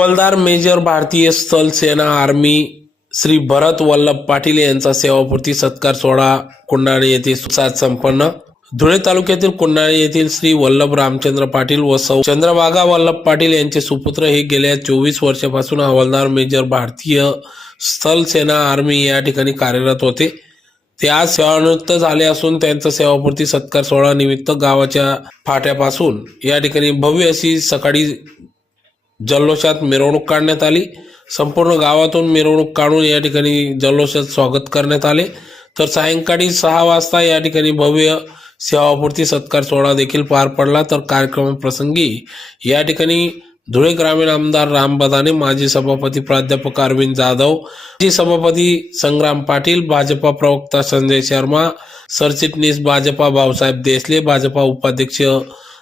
हवालदार मेजर भारतीय स्थल सेना आर्मी श्री भरत वल्लभ पाटील यांचा सेवापूर्ती सत्कार सोहळा कुंडाळे येथे सुसाद संपन्न. धुळे तालुक्यातील कुंडाळे येथील श्री वल्लभ रामचंद्र पाटील व सौ चंद्रभागा वल्लभ पाटील यांचे सुपुत्र हे गेल्या चोवीस वर्षापासून हवालदार मेजर भारतीय स्थल सेना आर्मी या ठिकाणी कार्यरत होते. ते आज सेवानिवृत्त झाले असून त्यांचा सेवापूर्ती सत्कार सोहळा निमित्त गावाच्या फाट्यापासून या ठिकाणी भव्य अशी सकाळी जल्लोषात मिरवणूक काढण्यात आली. संपूर्ण गावातून मिरवणूक काढून या ठिकाणी जल्लोषात स्वागत करण्यात आले. तर सायंकाळी सहा वाजता या ठिकाणी भव्य सेवापूर्ती सत्कार सोहळा देखील पार पडला. तर कार्यक्रमाप्रसंगी या ठिकाणी धुळे ग्रामीण आमदार राम बदाने माजी सभापती प्राध्यापक अरविंद जाधव माजी सभापती संग्राम पाटील भाजपा प्रवक्ता संजय शर्मा सरचिटणीस भाजपा भाऊसाहेब देसले भाजपा उपाध्यक्ष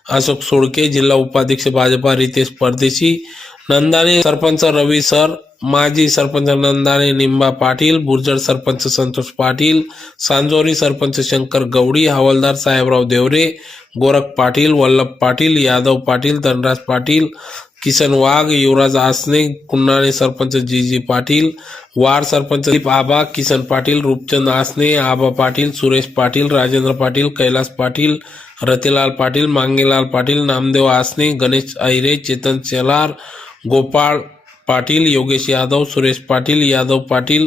अशोक सोडके जिल्हा उपाध्यक्ष भाजपा रितेश परदेशी नंदाने सरपंच रवी सर माजी सरपंच नंदाने निंबा पाटील बुरजड सरपंच संतोष पाटील सांजोरी सरपंच शंकर गवडी हवालदार साहेबराव देवरे गोरख पाटील वल्लभ पाटील यादव पाटील धनराज पाटील किसन वाघ युवराज आसने कुन्नाणे सरपंच जी जी पाटील वार सरपंच दिलीप आबा किसन पाटील रूपचंद आसने आबा पाटील सुरेश पाटील राजेंद्र पाटील कैलास पाटील रतिलाल पाटील मांगेलाल पाटील नामदेव आसने गणेश अहिरे चेतन शेलार गोपाळ पाटील योगेश यादव सुरेश पाटील यादव पाटील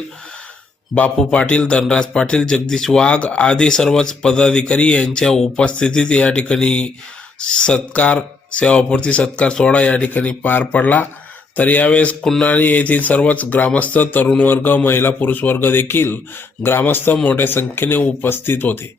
बापू पाटील धनराज पाटील जगदीश वाघ आदी सर्वच पदाधिकारी यांच्या उपस्थितीत या ठिकाणी सत्कार सेवापूर्ती सत्कार सोहळा या ठिकाणी पार पडला. तर यावेळेस कुन्नाळी येथील सर्वच ग्रामस्थ तरुण वर्ग महिला पुरुष वर्ग देखील ग्रामस्थ मोठ्या संख्येने उपस्थित होते.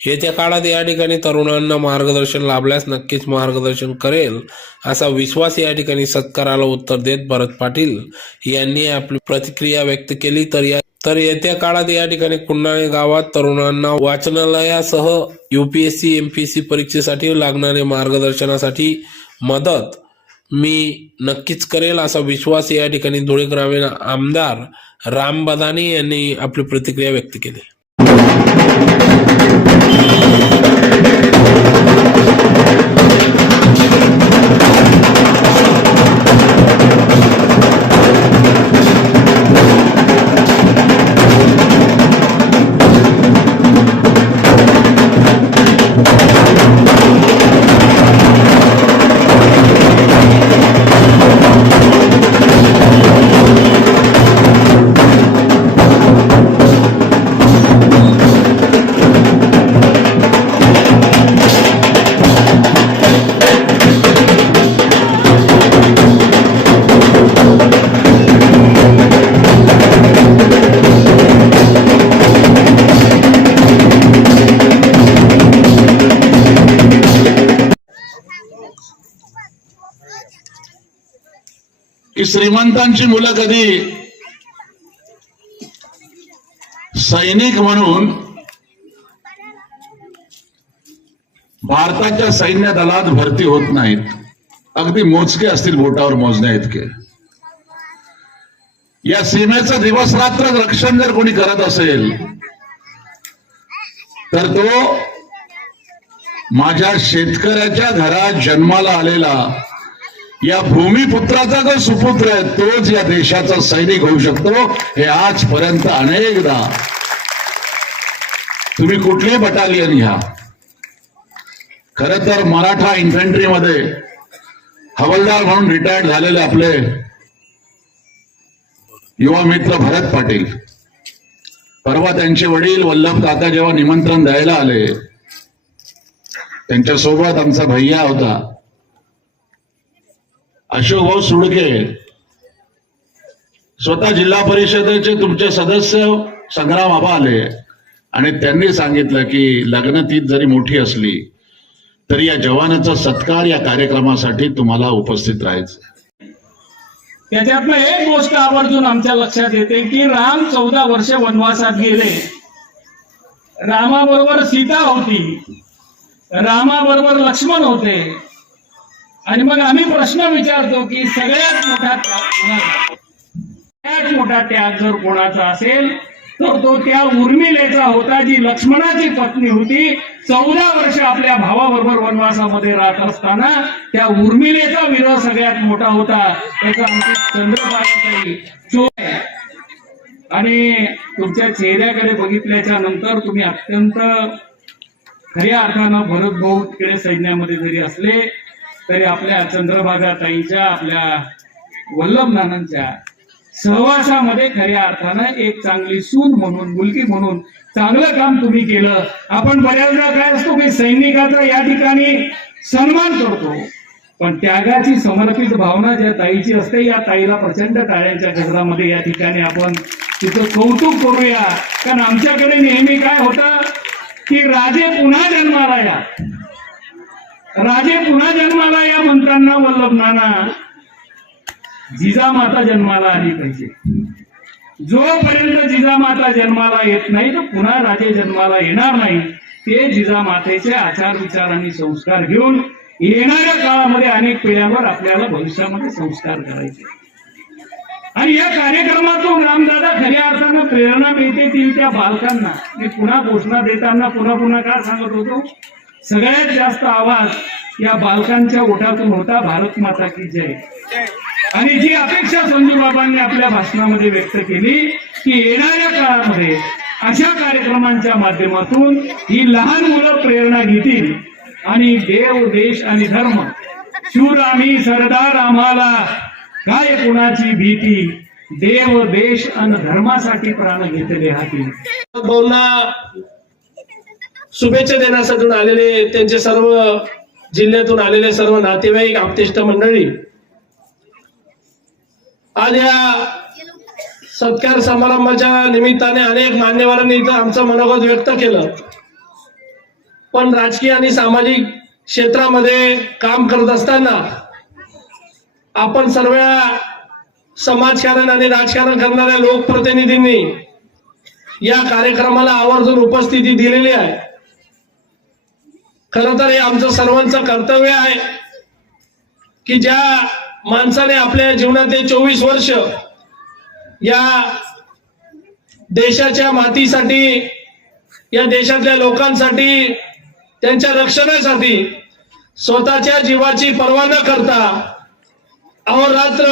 येत्या काळात या ठिकाणी तरुणांना मार्गदर्शन लाभल्यास नक्कीच मार्गदर्शन करेल असा विश्वास या ठिकाणी सत्काराला उत्तर देत भरत पाटील यांनी आपली प्रतिक्रिया व्यक्त केली. तर या तर येत्या काळात या ठिकाणी कुंडाळे गावात तरुणांना वाचनालयासह युपीएससी एमपीएससी परीक्षेसाठी लागणारे मार्गदर्शनासाठी मदत मी नक्कीच करेल असा विश्वास या ठिकाणी धुळे ग्रामीण आमदार राम बदानी यांनी आपली प्रतिक्रिया व्यक्त केली. Thank you. की श्रीमंतांची मुलं कधी सैनिक म्हणून भारताच्या सैन्य दलात भरती होत नाहीत. अगदी मोजके असतील बोटावर मोजण्या इतके. या सीमेचं दिवस रात्र रक्षण जर कोणी करत असेल तर तो माझ्या शेतकऱ्याच्या घरात जन्माला आलेला या भूमिपुत्राचा जो सुपुत्र आहे तोच या देशाचा सैनिक होऊ शकतो. हे आजपर्यंत अनेकदा. तुम्ही कुठली बटालियन घ्या खर तर मराठा इन्फंट्रीमध्ये हवलदार म्हणून रिटायर्ड झालेले आपले युवा मित्र भरत पाटील. परवा त्यांचे वडील वल्लभ काका जेव्हा निमंत्रण द्यायला आले त्यांच्यासोबत आमचा भैया होता. अशोकभाऊ सुडके. स्वतः जिल्हा परिषदेचे तुमचे सदस्य संग्राम आबा आले. आणि त्यांनी सांगितलं की लग्न तीच जरी मोठी असली तरी या जवानाचा सत्कार या कार्यक्रमासाठी तुम्हाला उपस्थित राहायचं त्याच्यातनं एक गोष्ट आवर्जून आमच्या लक्षात येते की राम चौदा वर्ष वनवासात गेले. रामाबरोबर सीता होती. रामाबरोबर लक्ष्मण होते. आणि मग आम्ही प्रश्न विचारतो की सगळ्यात मोठा त्याग सगळ्यात मोठा त्याग जर कोणाचा असेल तर तो त्या उर्मिलेचा होता जी लक्ष्मणाची पत्नी होती. चौदा वर्ष आपल्या भावाबरोबर वनवासामध्ये राहत असताना त्या उर्मिलेचा विरह सगळ्यात मोठा होता. त्याचा आमची चंद्रबाई आणि तुमच्या चेहऱ्याकडे बघितल्याच्या नंतर तुम्ही अत्यंत खऱ्या अर्थानं भरत भाऊ तिकडे सैन्यामध्ये जरी असले तरी आपल्या चंद्रभागा ताईंच्या आपल्या वल्लभ नानांच्या सहवासामध्ये खऱ्या अर्थानं एक चांगली सून म्हणून मुलगी म्हणून चांगलं काम तुम्ही केलं. आपण बऱ्याचदा काय असतो की सैनिकाचा या ठिकाणी सन्मान करतो. पण त्यागाची समर्पित भावना ज्या ताईची असते या ताईला प्रचंड टाळ्यांच्या गजरामध्ये या ठिकाणी आपण तिथं कौतुक करूया. कारण आमच्याकडे नेहमी काय होतं की राजे पुन्हा जन्माला या. राजे पुन्हा जन्माला या मंत्र्यांना वल्लभ नाना जिजामाता जन्माला आली पाहिजे. जोपर्यंत जिजामाता जन्माला येत नाही तर पुन्हा राजे जन्माला येणार नाही. ते जिजामातेचे आचार विचार आणि संस्कार घेऊन येणाऱ्या काळामध्ये अनेक पिढ्यांवर आपल्याला भविष्यामध्ये संस्कार करायचे. आणि या कार्यक्रमातून रामदादा खऱ्या अर्थानं प्रेरणा मिळते ती त्या बालकांना. मी पुन्हा घोषणा देताना पुन्हा पुन्हा काय सांगत होतो? सगळ्यात जास्त आवाज या बालकांच्या ओठातून होता भारत माता की जय. आणि जी अपेक्षा संजू बाबांनी आपल्या भाषणामध्ये व्यक्त केली की येणाऱ्या काळामध्ये अशा कार्यक्रमांच्या माध्यमातून ही लहान मुलं प्रेरणा घेतील आणि देव देश आणि धर्म शूर आम्ही सरदार आम्हाला. काय कुणाची भीती? देव देश आणि धर्मासाठी प्राण घेतले हाती. बोला शुभेच्छा देण्यासाठी आलेले त्यांचे सर्व जिल्ह्यातून आलेले सर्व नातेवाईक आपतेष्ट मंडळी. आज या सत्कार समारंभाच्या निमित्ताने अनेक मान्यवरांनी इथं आमचं मनोगत व्यक्त केलं. पण राजकीय आणि सामाजिक क्षेत्रामध्ये काम करत असताना आपण सर्व समाजकारण आणि राजकारण करणाऱ्या लोकप्रतिनिधींनी या कार्यक्रमाला आवर्जून उपस्थिती दिलेली आहे. खर तर हे आमचं सर्वांचं कर्तव्य आहे की ज्या माणसाने आपल्या जीवनातले चोवीस वर्ष या देशाच्या मातीसाठी या देशातल्या लोकांसाठी त्यांच्या रक्षणासाठी स्वतःच्या जीवाची पर्वा न करता अहोरात्र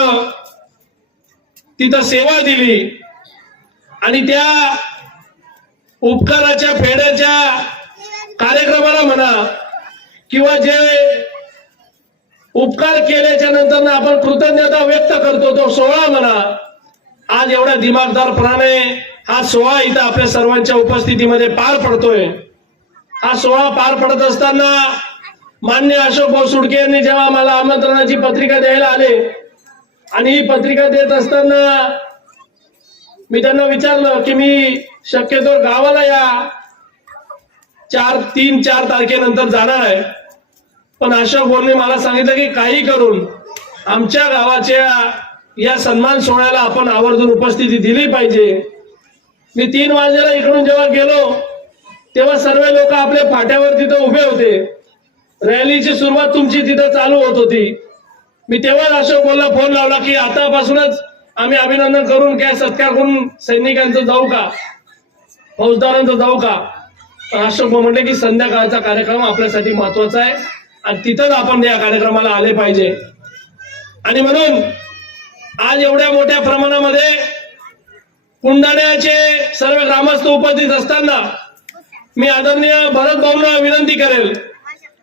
तिथं सेवा दिली आणि त्या उपकाराच्या फेड्याच्या कार्यक्रमाला म्हणा किंवा जे उपकार केल्याच्यानंतर आपण कृतज्ञता व्यक्त करतो तो सोहळा म्हणा आज एवढ्या दिमागदारपणाने हा सोहळा इथं आपल्या सर्वांच्या उपस्थितीमध्ये पार पडतोय. हा सोहळा पार पडत असताना मान्य अशोक भाऊ सुडके यांनी जेव्हा मला आमंत्रणाची पत्रिका द्यायला आले आणि ही पत्रिका देत असताना मी त्यांना विचारलं की मी शक्यतो गावाला या चार तीन चार तारखेनंतर जाणार आहे. पण अशोक बोलने मला सांगितलं की काही करून आमच्या गावाच्या या सन्मान सोहळ्याला आपण आवर्जून उपस्थिती दिली पाहिजे. मी तीन वाजेला इकडून जेव्हा गेलो तेव्हा सर्व लोक आपल्या फाट्यावर तिथं उभे होते. रॅलीची सुरुवात तुमची तिथं चालू होत होती. मी तेव्हाच अशोक बोलला फोन लावला की आतापासूनच आम्ही अभिनंदन करून काय सत्कार करून सैनिकांचं जाऊ का? फौजदारांचं जाऊ का? पण अशोक म्हणले की संध्याकाळचा कार्यक्रम आपल्यासाठी महत्त्वाचा आहे. आणि तिथंच आपण या कार्यक्रमाला आले पाहिजे. आणि म्हणून आज एवढ्या मोठ्या प्रमाणामध्ये कुंडाण्याचे सर्व ग्रामस्थ उपस्थित असताना मी आदरणीय भरत भाऊंना विनंती करेल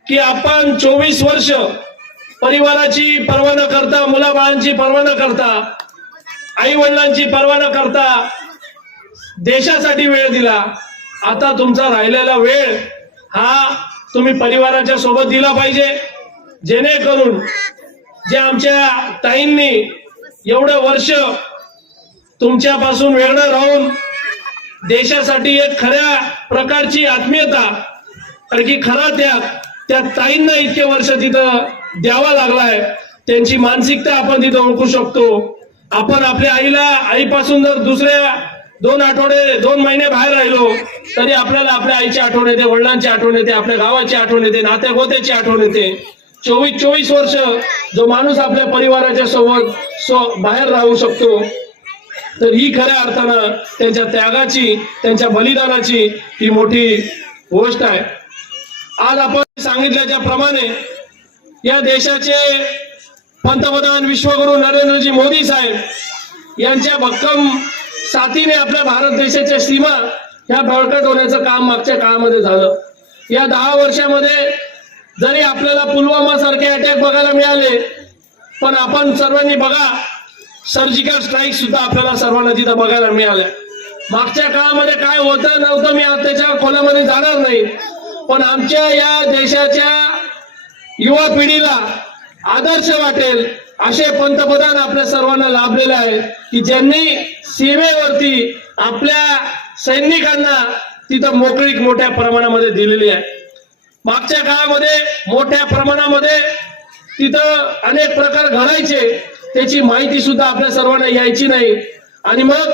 की आपण चोवीस वर्ष परिवाराची पर्वा न करता मुलाबाळांची पर्वा न करता आई वडिलांची पर्वा न करता देशासाठी वेळ दिला. आता तुमचा राहिलेला वेळ हा तुम्ही परिवाराच्या सोबत दिला पाहिजे. जेणेकरून जे आमच्या ताईंनी एवढं वर्ष तुमच्यापासून वेगळं राहून देशासाठी एक खऱ्या प्रकारची आत्मीयता कारण की खरा त्याग त्या ताईंना इतके वर्ष तिथं द्यावा लागलाय. त्यांची मानसिकता आपण तिथं ओळखू शकतो. आपण आपल्या आईला आईपासून जर दुसऱ्या दोन आठवडे दोन महिने बाहेर राहिलो तरी आपल्याला आपल्या आईची आठवण येते वडिलांची आठवण येते आपल्या गावाची आठवण येते नात्या गोत्याची आठवण येते. चोवीस चोवीस वर्ष जो माणूस आपल्या परिवाराच्या सोबत सो बाहेर राहू शकतो तर ही खऱ्या अर्थानं त्यांच्या त्यागाची त्यांच्या बलिदानाची ही मोठी गोष्ट आहे. आज आपण सांगितल्याच्या प्रमाणे या देशाचे पंतप्रधान विश्वगुरु नरेंद्रजी मोदी साहेब यांच्या भक्कम साथीने आपल्या भारत देशाच्या सीमा ह्या बळकट होण्याचं काम मागच्या काळामध्ये झालं. या दहा वर्षामध्ये जरी आपल्याला पुलवामा सारखे अटॅक बघायला मिळाले पण आपण सर्वांनी बघा सर्जिकल स्ट्राईक सुद्धा आपल्याला सर्वांना तिथं बघायला मिळाल्या. मागच्या काळामध्ये काय होतं नव्हतं मी त्याच्या खोलामध्ये जाणार नाही. पण आमच्या या देशाच्या युवा पिढीला आदर्श वाटेल असे पंतप्रधान आपल्या सर्वांना लाभलेले आहेत की ज्यांनी सीमेवरती आपल्या सैनिकांना तिथं मोकळीक मोठ्या प्रमाणामध्ये दिलेली आहे. मागच्या काळामध्ये मोठ्या प्रमाणामध्ये तिथं अनेक प्रकार घडायचे त्याची माहिती सुद्धा आपल्या सर्वांना यायची नाही. आणि मग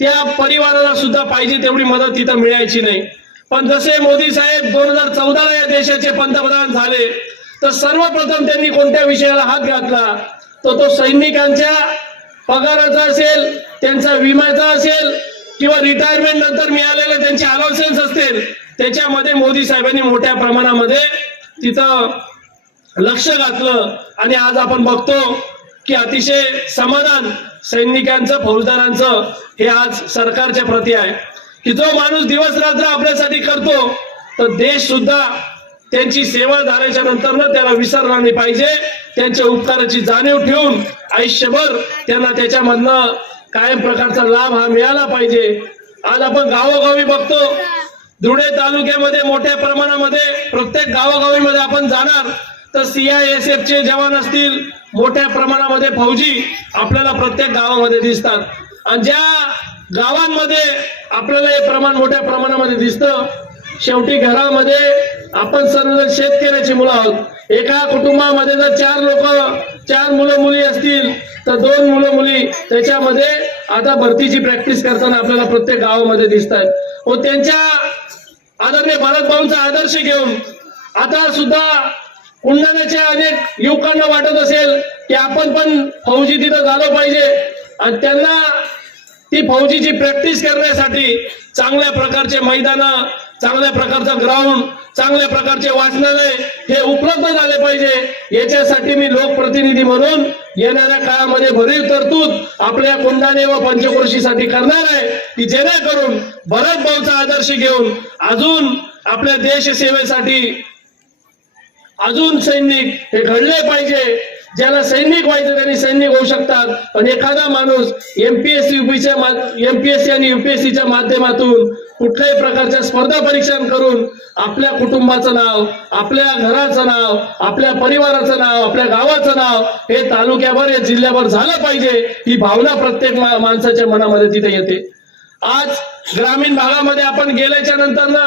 त्या परिवाराला सुद्धा पाहिजे तेवढी मदत तिथं मिळायची नाही. पण जसे मोदी साहेब दोन हजार चौदाला या देशाचे पंतप्रधान झाले तर सर्वप्रथम त्यांनी कोणत्या विषयाला हात घातला? तर तो सैनिकांच्या पगाराचा असेल त्यांचा विम्याचा असेल किंवा रिटायरमेंट नंतर मिळालेले त्यांचे अलाउन्सेस असतील त्याच्यामध्ये मोदी साहेबांनी मोठ्या प्रमाणामध्ये तिथं लक्ष घातलं. आणि आज आपण बघतो की अतिशय समाधान सैनिकांचं फौजदारांचं हे आज सरकारच्या प्रती आहे. की जो माणूस दिवस रात्र आपल्यासाठी करतो तर देश सुद्धा त्यांची सेवा झाल्याच्यानंतर ना त्याला विसरला नाही पाहिजे. त्यांच्या उपकाराची जाणीव ठेवून आयुष्यभर त्यांना त्याच्यामधनं कायम प्रकारचा लाभ हा मिळाला पाहिजे. आज आपण गावोगावी बघतो. धुळे तालुक्यामध्ये मोठ्या प्रमाणामध्ये प्रत्येक गावोगावीमध्ये आपण जाणार तर सीआयएसएफ चे जवान असतील मोठ्या प्रमाणामध्ये फौजी आपल्याला प्रत्येक गावामध्ये दिसतात. आणि ज्या गावांमध्ये आपल्याला हे प्रमाण मोठ्या प्रमाणामध्ये दिसतं शेवटी घरामध्ये आपण सर्वजण शेतकऱ्याची मुलं आहोत. एका कुटुंबामध्ये जर चार लोक चार मुलं मुली असतील तर दोन मुलं मुली त्याच्यामध्ये आता भरतीची प्रॅक्टिस करताना आपल्याला प्रत्येक गावामध्ये दिसत आहेत व त्यांच्या आदरणीय भारत भाऊंचा आदर्श घेऊन आता सुद्धा उन्हाळ्याच्या अनेक युवकांना वाटत असेल की आपण पण फौजी तिथं झालं पाहिजे. आणि त्यांना ती फौजीची प्रॅक्टिस करण्यासाठी चांगल्या प्रकारचे मैदान चांगल्या प्रकारचं ग्राउंड चांगल्या प्रकारचे वाचनालय हे उपलब्ध झाले पाहिजे. याच्यासाठी मी लोकप्रतिनिधी म्हणून येणाऱ्या काळामध्ये भरीव तरतूद आपल्या कुंडाने व पंचक्रोशीसाठी करणार आहे की जेणेकरून भरत भाऊचा आदर्श घेऊन अजून आपल्या देश सेवेसाठी अजून सैनिक हे घडले पाहिजे. ज्याला सैनिक व्हायचं त्यांनी सैनिक होऊ शकतात. पण एखादा माणूस एमपीएससी युपीच्या एमपीएससी आणि युपीएससीच्या माध्यमातून कुठल्याही प्रकारच्या स्पर्धा परीक्षा करून आपल्या कुटुंबाचं नाव आपल्या घराचं नाव आपल्या परिवाराचं नाव आपल्या गावाचं नाव हे तालुक्यावर हे जिल्ह्यावर झालं पाहिजे ही भावना प्रत्येक माणसाच्या मनामध्ये तिथे येते. आज ग्रामीण भागामध्ये आपण गेल्याच्यानंतर ना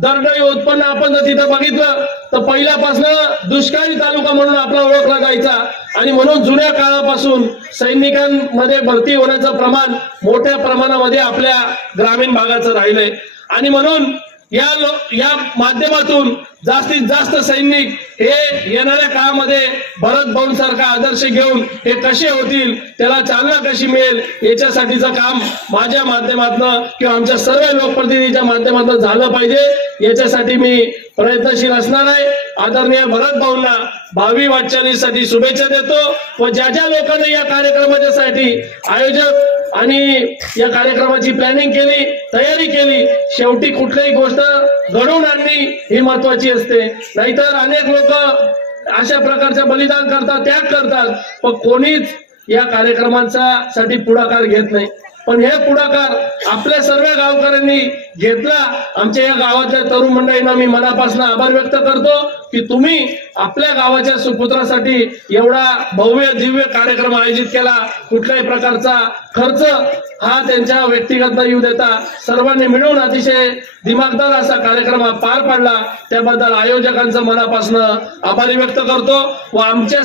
दरडळी उत्पन्न आपण जर तिथं बघितलं तर पहिल्यापासून दुष्काळी तालुका म्हणून आपला ओळखला जायचा. आणि म्हणून जुन्या काळापासून सैनिकांमध्ये भरती होण्याचं प्रमाण मोठ्या प्रमाणामध्ये आपल्या ग्रामीण भागाचं राहिलंय. आणि म्हणून या लो- या माध्यमातून जास्तीत जास्त सैनिक हे येणाऱ्या काळामध्ये भरत भाऊ सारखा आदर्श घेऊन हे कसे होतील त्याला चालना कशी मिळेल याच्यासाठीचं काम माझ्या माध्यमातनं किंवा आमच्या सर्व लोकप्रतिनिधीच्या माध्यमातून झालं पाहिजे. याच्यासाठी मी प्रयत्नशील असणार आहे. आदरणीय भरत भाऊंना भावी वाटचालीसाठी शुभेच्छा देतो. व ज्या ज्या लोकांनी या कार्यक्रमाच्यासाठी आयोजक आणि या कार्यक्रमाची प्लॅनिंग केली तयारी केली. शेवटी कुठलीही गोष्ट घडवून आणली ही महत्वाची असते. नाहीतर अनेक लोक अशा प्रकारचं बलिदान करतात त्याग करतात. पण कोणीच या कार्यक्रमांचा साठी पुढाकार घेत नाही. पण हे पुढाकार आपल्या सर्व गावकऱ्यांनी घेतला. आमच्या या गावातल्या तरुण मंडळींना मी मनापासून आभार व्यक्त करतो की तुम्ही आपल्या गावाच्या सुपुत्रासाठी एवढा भव्य दिव्य कार्यक्रम आयोजित केला. कुठल्याही प्रकारचा खर्च हा त्यांच्या व्यक्तिगत येऊ देता. सर्वांनी मिळून अतिशय दिमागदार असा कार्यक्रम हा पार पाडला. त्याबद्दल आयोजकांचं मनापासून आभारी व्यक्त करतो व आमच्या